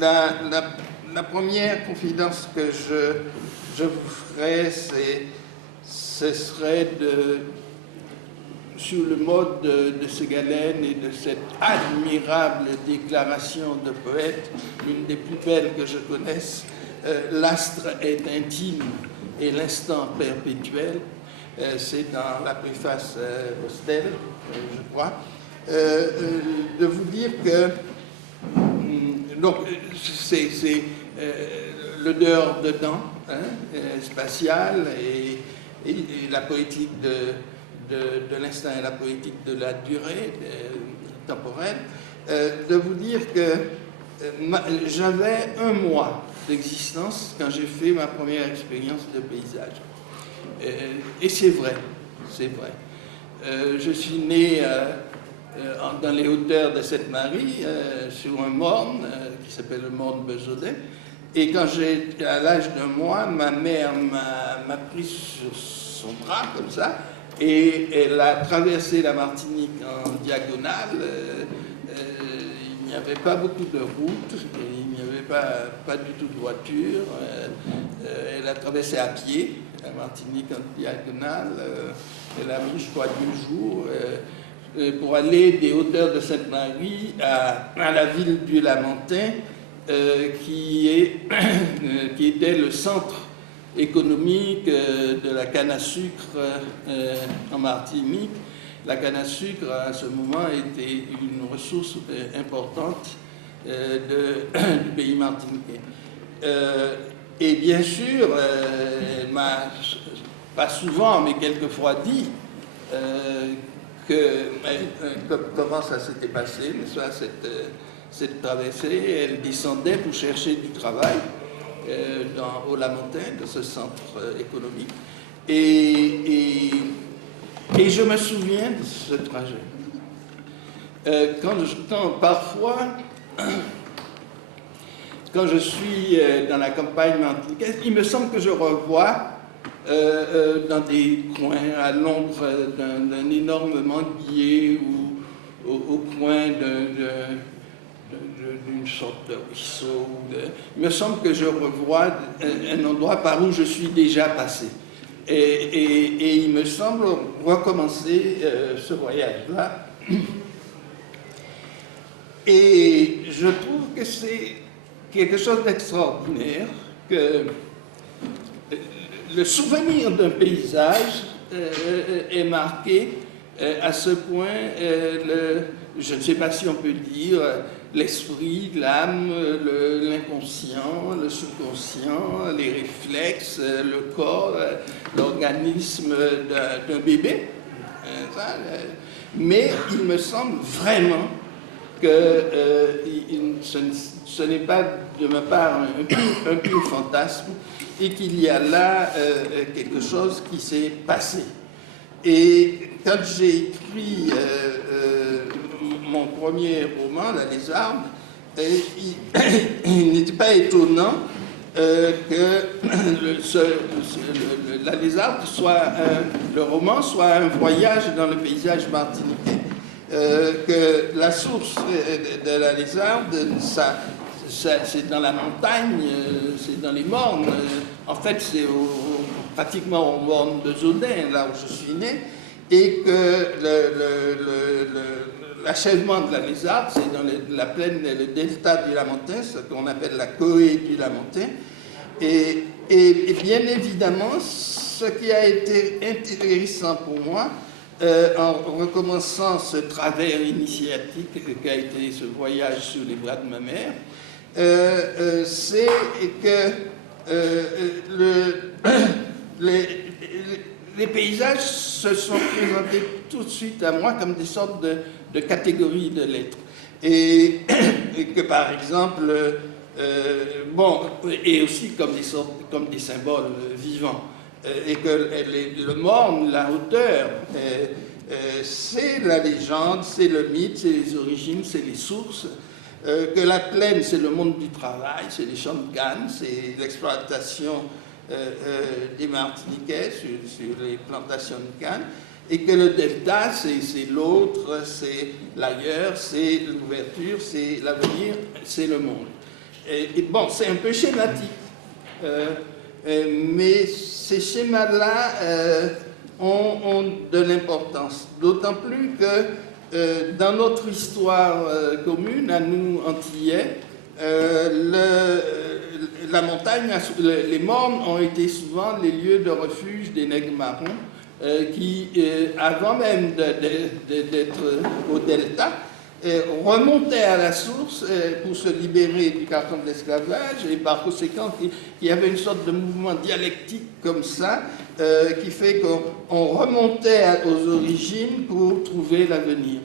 La première confidence que je vous ferai, ce serait sur le mode de Ségalène et de cette admirable déclaration de poète, l'une des plus belles que je connaisse, l'astre est intime et l'instant perpétuel. C'est dans la préface Postel, je crois, de vous dire que donc c'est le dehors-dedans, spatial, et la poétique de l'instant et la politique de la durée temporelle, de vous dire que j'avais 1 mois d'existence quand j'ai fait ma première expérience de paysage. Et c'est vrai, c'est vrai. Je suis né dans les hauteurs de Sainte-Marie, sur un morne qui s'appelle le morne Besaudet. Et quand j'étais à l'âge d'1 mois, ma mère m'a pris sur son bras, comme ça, et elle a traversé la Martinique en diagonale. Il n'y avait pas beaucoup de routes, il n'y avait pas du tout de voiture. Elle a traversé à pied la Martinique en diagonale. Elle a mis, je crois, 2 jours pour aller des hauteurs de Sainte-Marie à la ville du Lamentin, qui était le centre économique de la canne à sucre en Martinique. La canne à sucre, à ce moment, était une ressource importante du pays martiniquais. Et bien sûr, elle m'a, pas souvent, mais quelquefois dit comment ça s'était passé, mais ça, cette traversée, elle descendait pour chercher du travail au Lamentin, de ce centre économique. Et je me souviens de ce trajet. Parfois, quand je suis dans la campagne martiniquaise, il me semble que je revois dans des coins, à l'ombre d'un énorme manguier ou au coin d'une sorte de ruisseau. Il me semble que je revois un endroit par où je suis déjà passé. Et il me semble recommencer ce voyage-là. Et je trouve que c'est quelque chose d'extraordinaire, que le souvenir d'un paysage est marqué à ce point, je ne sais pas si on peut dire, l'esprit, l'âme, l'inconscient, le subconscient, les réflexes, le corps, l'organisme d'un bébé. Mais il me semble vraiment que ce n'est pas de ma part un pur fantasme, et qu'il y a là quelque chose qui s'est passé. Et quand j'ai écrit mon premier roman, La Lézarde, il n'était pas étonnant que La Lézarde le roman soit un voyage dans le paysage martiniquais. Que la source de La Lézarde, c'est dans la montagne, c'est dans les mornes. En fait, c'est pratiquement au morne de Zodin, là où je suis né, et que l'achèvement de La Lézarde, c'est dans la plaine, le delta du Lamentin, ce qu'on appelle la Cohée du Lamentin. Et bien évidemment, ce qui a été intéressant pour moi, en recommençant ce travers initiatique qu'a été ce voyage sur les bras de ma mère, c'est que les paysages se sont présentés tout de suite à moi comme des sortes de catégories de lettres. Et que par exemple, et aussi comme des symboles vivants. Et que le morne, la hauteur, c'est la légende, c'est le mythe, c'est les origines, c'est les sources. Que la plaine, c'est le monde du travail, c'est les champs de canne, c'est l'exploitation des Martiniquais sur les plantations de canne, et que le delta, c'est l'autre, c'est l'ailleurs, c'est l'ouverture, c'est l'avenir, c'est le monde. Bon, c'est un peu schématique, mais ces schémas-là ont de l'importance, d'autant plus que dans notre histoire commune, à nous Antillais, la montagne, les mornes ont été souvent les lieux de refuge des nègres marrons qui, avant même d'être au delta, remontaient à la source pour se libérer du carcan de l'esclavage, et par conséquent il y avait une sorte de mouvement dialectique comme ça qui fait qu'on remontait aux origines pour trouver l'avenir.